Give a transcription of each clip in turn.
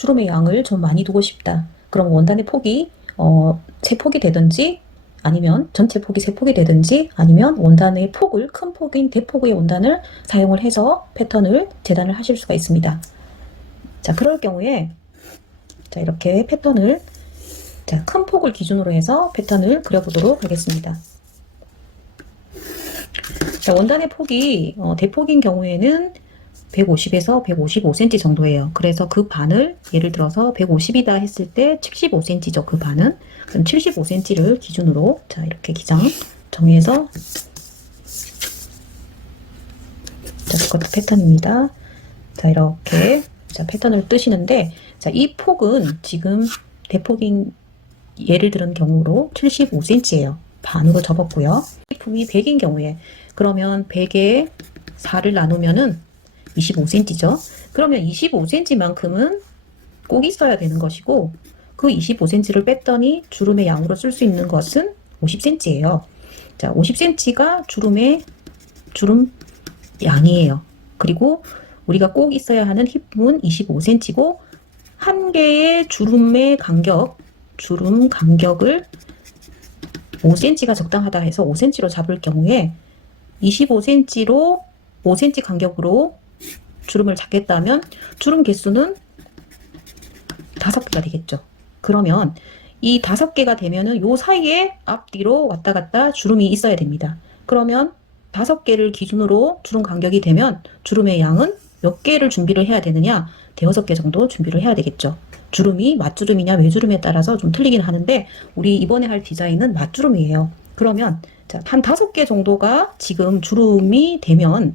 주름의 양을 좀 많이 두고 싶다. 그럼 원단의 폭이 세 폭이 되든지 아니면 전체 폭이 세 폭이 되든지 아니면 원단의 폭을 큰 폭인 대폭의 원단을 사용을 해서 패턴을 재단을 하실 수가 있습니다. 자, 그럴 경우에 자, 이렇게 패턴을 자, 큰 폭을 기준으로 해서 패턴을 그려보도록 하겠습니다. 자, 원단의 폭이 대폭인 경우에는 150에서 155cm 정도예요. 그래서 그 반을 예를 들어서 150이다 했을 때 75cm죠. 그 반은. 그럼 75cm를 기준으로 자, 이렇게 기장 정해서 자, 그것도 패턴입니다. 자, 이렇게 자, 패턴을 뜨시는데 자, 이 폭은 지금 대폭인 예를 들은 경우로 75cm예요. 반으로 접었고요. 이 폭이 100인 경우에 그러면 100에 4를 나누면은 25cm죠. 그러면 25cm만큼은 꼭 있어야 되는 것이고 그 25cm를 뺐더니 주름의 양으로 쓸 수 있는 것은 50cm예요. 자, 50cm가 주름 양이에요. 그리고 우리가 꼭 있어야 하는 힙은 25cm고 한 개의 주름 간격을 5cm가 적당하다 해서 5cm로 잡을 경우에 25cm로 5cm 간격으로 주름을 잡겠다면 주름 개수는 5개가 되겠죠. 그러면 이 5개가 되면은 요 사이에 앞뒤로 왔다 갔다 주름이 있어야 됩니다. 그러면 5개를 기준으로 주름 간격이 되면 주름의 양은 몇 개를 준비를 해야 되느냐? 5개 정도 준비를 해야 되겠죠. 주름이 맞주름이냐 외주름에 따라서 좀 틀리긴 하는데 우리 이번에 할 디자인은 맞주름이에요. 그러면 자, 한 5개 정도가 지금 주름이 되면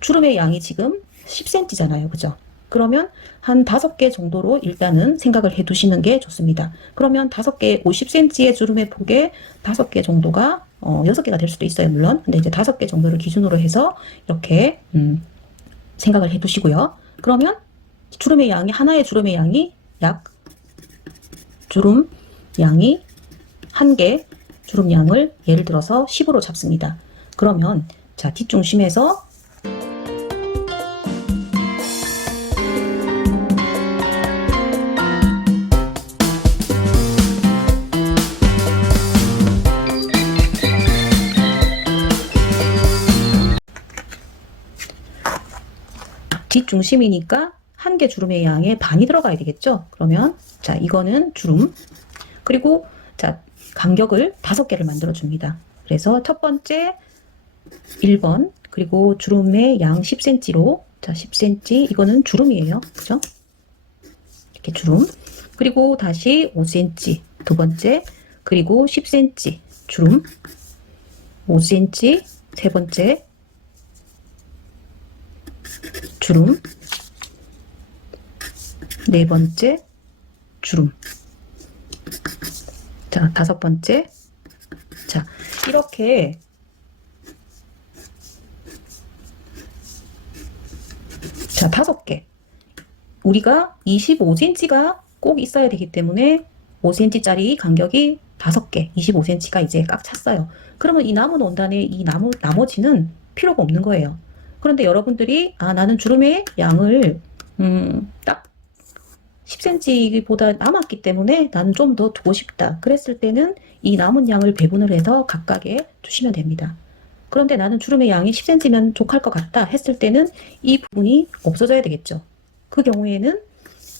주름의 양이 지금 10cm잖아요. 그죠? 그러면 한 5개 정도로 일단은 생각을 해 두시는 게 좋습니다. 그러면 5개 50cm의 주름의 폭에 5개 정도가 6개가 될 수도 있어요. 물론. 근데 이제 5개 정도를 기준으로 해서 이렇게 생각을 해 두시고요. 그러면 주름의 양이 하나의 주름의 양이 약 주름 양이 한 개 주름 양을 예를 들어서 10으로 잡습니다. 그러면 자, 뒷중심에서 뒷중심이니까 한 개 주름의 양의 반이 들어가야 되겠죠. 그러면 자, 이거는 주름 그리고 자, 간격을 5개를 만들어 줍니다. 그래서 첫 번째 1번 그리고 주름의 양 10cm로 자, 10cm 이거는 주름이에요. 그죠? 이렇게 주름 그리고 다시 5cm 두 번째 그리고 10cm 주름 5cm 세 번째 주름 네 번째 주름 자, 5번째 자, 이렇게 자, 5개 우리가 25cm가 꼭 있어야 되기 때문에 5cm짜리 간격이 5개 25cm가 이제 꽉 찼어요. 그러면 이 남은 원단의 이 나머지는 필요가 없는 거예요. 그런데 여러분들이 나는 주름의 양을 딱 10cm보다 남았기 때문에 나는 좀 더 두고 싶다. 그랬을 때는 이 남은 양을 배분을 해서 각각에 두시면 됩니다. 그런데 나는 주름의 양이 10cm면 족할 것 같다 했을 때는 이 부분이 없어져야 되겠죠. 그 경우에는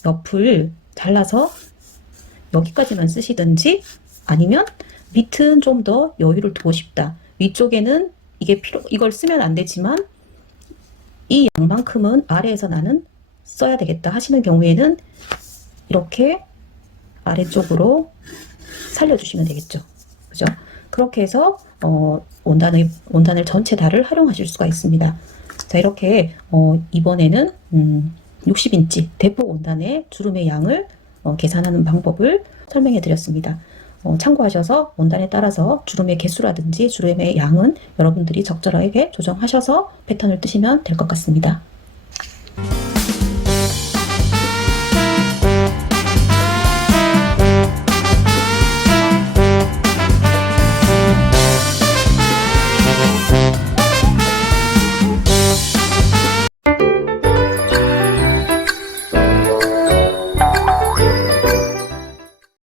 옆을 잘라서 여기까지만 쓰시든지 아니면 밑은 좀 더 여유를 두고 싶다. 위쪽에는 이걸 쓰면 안 되지만 이 양만큼은 아래에서 나는 써야 되겠다 하시는 경우에는 이렇게 아래쪽으로 살려주시면 되겠죠. 그죠? 그렇게 해서 원단을 전체 다를 활용하실 수가 있습니다. 자, 이렇게 이번에는 60인치 대폭 원단의 주름의 양을 계산하는 방법을 설명해 드렸습니다. 참고하셔서 원단에 따라서 주름의 개수라든지 주름의 양은 여러분들이 적절하게 조정하셔서 패턴을 뜨시면 될 것 같습니다.